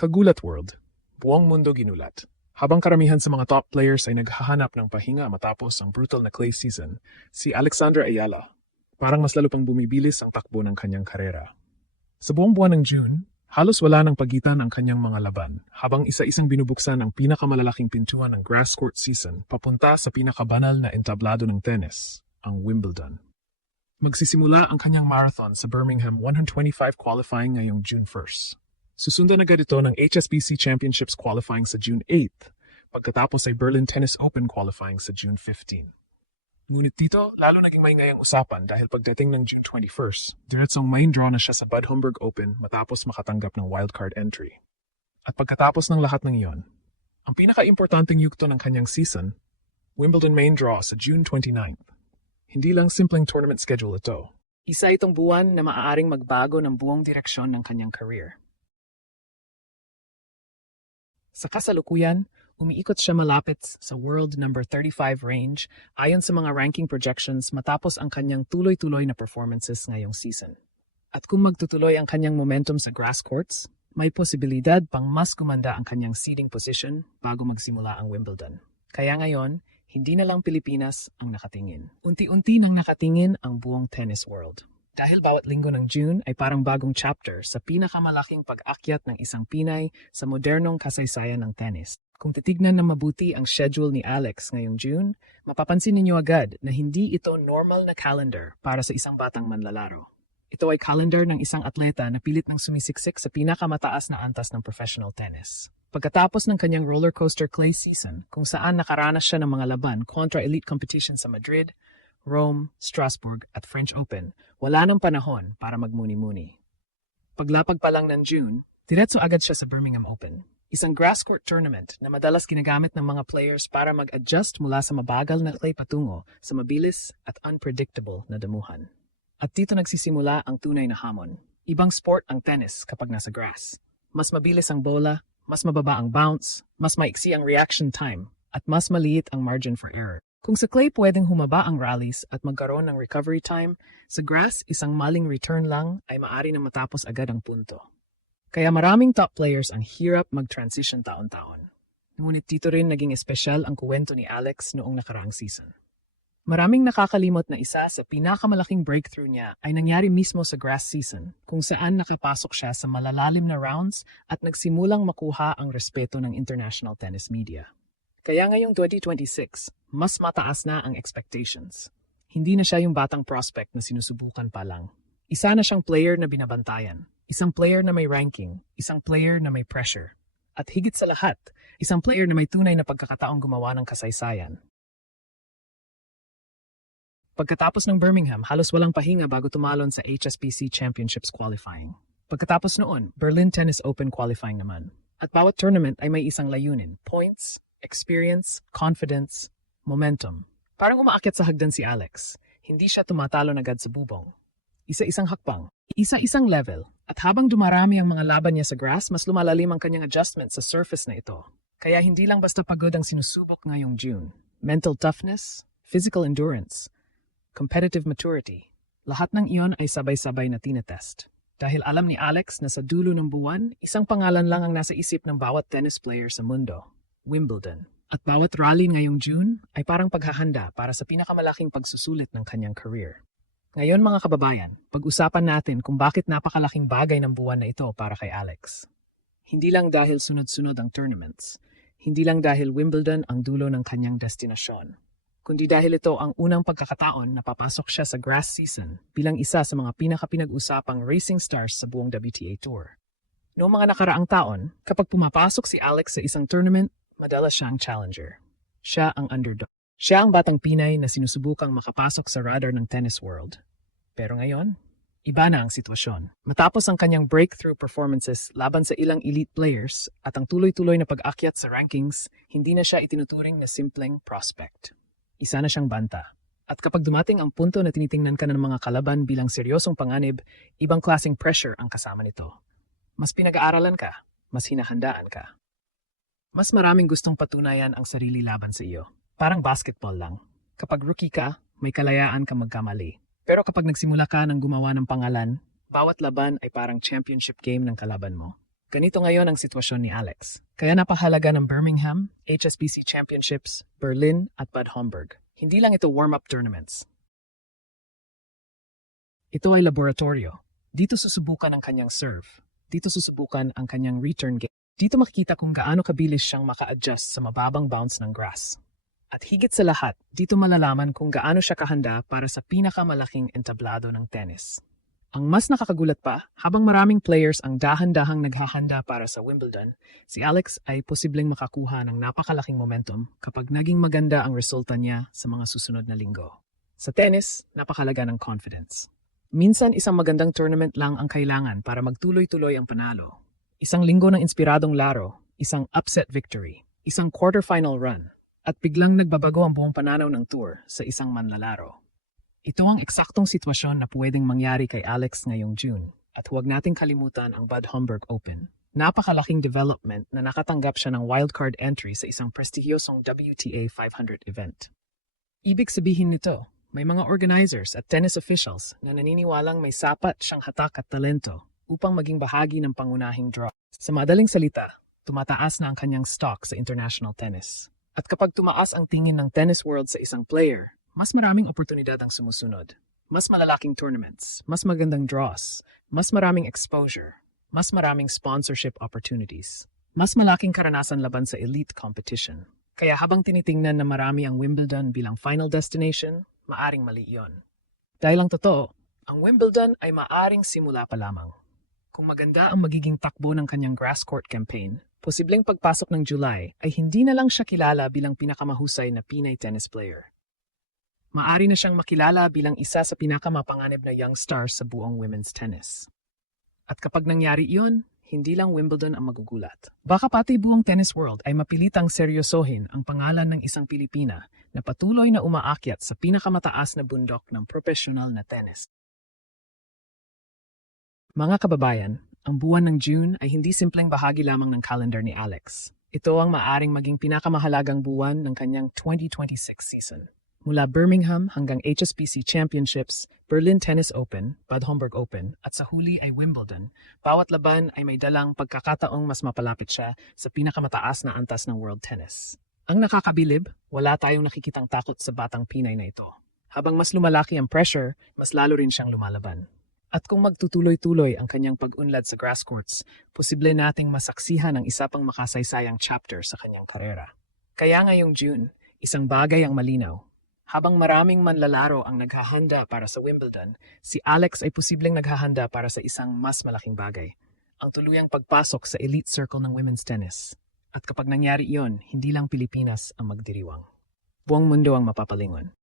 Kagulat World, buong mundo ginulat. Habang karamihan sa mga top players ay naghahanap ng pahinga matapos ang brutal na clay season, si Alexander Ayala, parang mas lalo pang bumibilis ang takbo ng kanyang karera. Sa buong buwan ng June, halos wala ng pagitan ang kanyang mga laban, habang isa-isang binubuksan ang pinakamalalaking pintuan ng grass court season papunta sa pinakabanal na entablado ng tennis, ang Wimbledon. Magsisimula ang kanyang marathon sa Birmingham 125 qualifying ngayong June 1st. Susundan agad ito ng HSBC Championships qualifying sa June 8th, pagkatapos ay Berlin Tennis Open qualifying sa June 15. Ngunit dito, lalo naging maingay ang usapan dahil pagdating ng June 21st, diretsong main draw na siya sa Bad Homburg Open matapos makatanggap ng wildcard entry. At pagkatapos ng lahat ng iyon, ang pinaka-importanting yugto ng kanyang season, Wimbledon main draw sa June 29th. Hindi lang simpleng tournament schedule ito. Isa itong buwan na maaaring magbago ng buong direksyon ng kanyang career. Sa kasalukuyan, umiikot siya malapit sa world number 35 range ayon sa mga ranking projections matapos ang kanyang tuloy-tuloy na performances ngayong season. At kung magtutuloy ang kanyang momentum sa grass courts, may posibilidad pang mas gumanda ang kanyang seeding position bago magsimula ang Wimbledon. Kaya ngayon, hindi na lang Pilipinas ang nakatingin. Unti-unti nang nakatingin ang buong tennis world. Dahil bawat linggo ng June ay parang bagong chapter sa pinakamalaking pag-akyat ng isang Pinay sa modernong kasaysayan ng tennis. Kung titignan na mabuti ang schedule ni Alex ngayong June, mapapansin ninyo agad na hindi ito normal na calendar para sa isang batang manlalaro. Ito ay calendar ng isang atleta na pilit ng sumisiksik sa pinakamataas na antas ng professional tennis. Pagkatapos ng kanyang roller coaster clay season, kung saan nakaranas siya ng mga laban kontra elite competition sa Madrid, Rome, Strasbourg at French Open, wala nang panahon para magmuni-muni. Paglapag pa lang ng June, diretso agad siya sa Birmingham Open, isang grass court tournament na madalas ginagamit ng mga players para mag-adjust mula sa mabagal na clay patungo sa mabilis at unpredictable na damuhan. At dito nagsisimula ang tunay na hamon. Ibang sport ang tennis kapag nasa grass. Mas mabilis ang bola, mas mababa ang bounce, mas maiksi ang reaction time, at mas maliit ang margin for error. Kung sa clay pwedeng humaba ang rallies at magkaroon ng recovery time, sa grass isang maling return lang ay maaari na matapos agad ang punto. Kaya maraming top players ang hirap mag-transition taon-taon. Ngunit dito rin naging espesyal ang kuwento ni Alex noong nakaraang season. Maraming nakakalimot na isa sa pinakamalaking breakthrough niya ay nangyari mismo sa grass season, kung saan nakapasok siya sa malalalim na rounds at nagsimulang makuha ang respeto ng international tennis media. Kaya ngayong 2026, mas mataas na ang expectations. Hindi na siya yung batang prospect na sinusubukan pa lang. Isa na siyang player na binabantayan, isang player na may ranking, isang player na may pressure. At higit sa lahat, isang player na may tunay na pagkakataong gumawa ng kasaysayan. Pagkatapos ng Birmingham, halos walang pahinga bago tumalon sa HSBC Championships qualifying. Pagkatapos noon, Berlin Tennis Open qualifying naman. At bawat tournament ay may isang layunin: points, experience, confidence, momentum. Parang umaakyat sa hagdan si Alex. Hindi siya tumatalon agad sa bubong. Isa-isang hakbang, isa-isang level. At habang dumarami ang mga laban niya sa grass, mas lumalalim ang kanyang adjustment sa surface na ito. Kaya hindi lang basta pagod ang sinusubok ngayong June. Mental toughness, physical endurance, competitive maturity, lahat ng iyon ay sabay-sabay na tinetest. Dahil alam ni Alex na sa dulo ng buwan, isang pangalan lang ang nasa isip ng bawat tennis player sa mundo: Wimbledon. At bawat rally ngayong June ay parang paghahanda para sa pinakamalaking pagsusulit ng kanyang career. Ngayon mga kababayan, pag-usapan natin kung bakit napakalaking bagay ng buwan na ito para kay Alex. Hindi lang dahil sunod-sunod ang tournaments, hindi lang dahil Wimbledon ang dulo ng kanyang destinasyon, kundi dahil ito ang unang pagkakataon na papasok siya sa grass season bilang isa sa mga pinaka-pinag-usapang racing stars sa buong WTA Tour. Noong mga nakaraang taon, kapag pumapasok si Alex sa isang tournament, madalas siya ang challenger. Siya ang underdog. Siya ang batang Pinay na sinusubukang makapasok sa radar ng tennis world. Pero ngayon, iba na ang sitwasyon. Matapos ang kanyang breakthrough performances laban sa ilang elite players at ang tuloy-tuloy na pag-akyat sa rankings, hindi na siya itinuturing na simpleng prospect. Isa na siyang banta. At kapag dumating ang punto na tinitingnan ka ng mga kalaban bilang seryosong panganib, ibang klaseng pressure ang kasama nito. Mas pinag-aaralan ka, mas hinahandaan ka. Mas maraming gustong patunayan ang sarili laban sa iyo. Parang basketball lang. Kapag rookie ka, may kalayaan ka magkamali. Pero kapag nagsimula ka ng gumawa ng pangalan, bawat laban ay parang championship game ng kalaban mo. Ganito ngayon ang sitwasyon ni Alex. Kaya napahalaga ng Birmingham, HSBC Championships, Berlin at Bad Homburg. Hindi lang ito warm-up tournaments. Ito ay laboratorio. Dito susubukan ang kanyang serve. Dito susubukan ang kanyang return game. Dito makikita kung gaano kabilis siyang maka-adjust sa mababang bounce ng grass. At higit sa lahat, dito malalaman kung gaano siya kahanda para sa pinakamalaking entablado ng tennis. Ang mas nakakagulat pa, habang maraming players ang dahan-dahang naghahanda para sa Wimbledon, si Alex ay posibleng makakuha ng napakalaking momentum kapag naging maganda ang resulta niya sa mga susunod na linggo. Sa tennis, napakalaga ng confidence. Minsan isang magandang tournament lang ang kailangan para magtuloy-tuloy ang panalo. Isang linggo ng inspiradong laro, isang upset victory, isang quarterfinal run, at biglang nagbabago ang buong pananaw ng tour sa isang manlalaro. Ito ang eksaktong sitwasyon na pwedeng mangyari kay Alex ngayong June, at huwag nating kalimutan ang Bad Homburg Open. Napakalaking development na nakatanggap siya ng wildcard entry sa isang prestigyosong WTA 500 event. Ibig sabihin nito, may mga organizers at tennis officials na naniniwalang may sapat siyang hatak at talento upang maging bahagi ng pangunahing draw. Sa madaling salita, tumataas na ang kanyang stock sa international tennis. At kapag tumaas ang tingin ng tennis world sa isang player, mas maraming oportunidad ang sumusunod. Mas malalaking tournaments, mas magandang draws, mas maraming exposure, mas maraming sponsorship opportunities, mas malaking karanasan laban sa elite competition. Kaya habang tinitingnan na marami ang Wimbledon bilang final destination, maaring mali iyon. Dahil ang totoo, ang Wimbledon ay maaring simula pa lamang. Kung maganda ang magiging takbo ng kanyang grass court campaign, posibleng pagpasok ng July ay hindi na lang siya kilala bilang pinakamahusay na Pinay tennis player. Maari na siyang makilala bilang isa sa pinakamapanganib na young stars sa buong women's tennis. At kapag nangyari iyon, hindi lang Wimbledon ang magugulat. Baka pati buong tennis world ay mapilitang seryosohin ang pangalan ng isang Pilipina na patuloy na umaakyat sa pinakamataas na bundok ng profesional na tennis. Mga kababayan, ang buwan ng June ay hindi simpleng bahagi lamang ng calendar ni Alex. Ito ang maaring maging pinakamahalagang buwan ng kanyang 2026 season. Mula Birmingham hanggang HSBC Championships, Berlin Tennis Open, Bad Homburg Open, at sa huli ay Wimbledon, bawat laban ay may dalang pagkakataong mas mapalapit siya sa pinakamataas na antas ng world tennis. Ang nakakabilib, wala tayong nakikitang takot sa batang Pinay na ito. Habang mas lumalaki ang pressure, mas lalo rin siyang lumalaban. At kung magtutuloy-tuloy ang kanyang pag-unlad sa grass courts, posible nating masaksihan ang isa pang makasaysayang chapter sa kanyang karera. Kaya ngayong June, isang bagay ang malinaw. Habang maraming manlalaro ang naghahanda para sa Wimbledon, si Alex ay posibleng naghahanda para sa isang mas malaking bagay, ang tuluyang pagpasok sa elite circle ng women's tennis. At kapag nangyari iyon, hindi lang Pilipinas ang magdiriwang. Buong mundo ang mapapalingon.